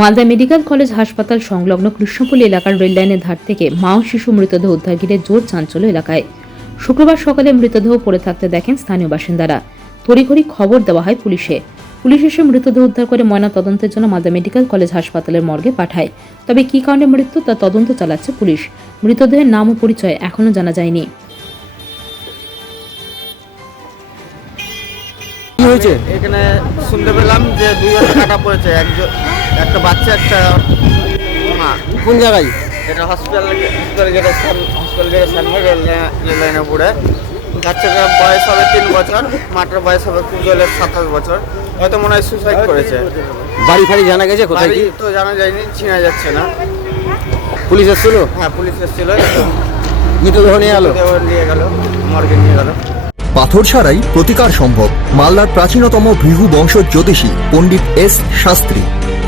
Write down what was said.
Malda medical college হাসপাতাল সংলগ্ন কৃষ্ণপল্লী এলাকার রেললাইনের ধার থেকে মা ও শিশু মৃতদেহ উদ্ধার ঘিরে জোর চাঞ্চল্য এলাকায়। শুক্রবার সকালে মৃতদেহ পড়ে থাকতে দেখেন স্থানীয় বাসিন্দারা। তড়িঘড়ি খবর দেওয়া হয় পুলিশে। পুলিশ এসে মৃতদেহ উদ্ধার করে ময়না তদন্তের জন্য মালদা মেডিকেল কলেজ হাসপাতালের মর্গে পাঠায়। তবে কী কারণে মৃত্যু তা তদন্ত চালাচ্ছে পুলিশ। মৃতদেহের নাম ও পরিচয় এখনও জানা যায়নি। এখানে শুনতে পেলাম যে দুজনে কাটা পড়েছে। একজন একটা বাচ্চা একটা মা কোন জায়গায়? এটা হসপিটাল হসপিটাল গেটের হসপিটাল গেটের সামনে রেল লাইন- রেল লাইনে পড়ে বাচ্চাটার বয়স হবে তিন বছর মাটার বয়স হবে কুজলের সাতাশ বছর। হয়তো মনে হয় সুসাইড করেছে। বাড়ি ফাড়ি জানা গেছে কোথায় কি? তো জানা যায়নি চিনা যাচ্ছে না। পুলিশ এসেছিল? হ্যাঁ পুলিশ এসেছিল। মৃতদেহ নিয়ে এলো? দেহ নিয়ে গেল মর্গে নিয়ে গেল। পাথর ছাড়াই প্রতিকার সম্ভব। মালদার প্রাচীনতম ভৃহু বংশ জ্যোতিষী পণ্ডিত এস শাস্ত্রী।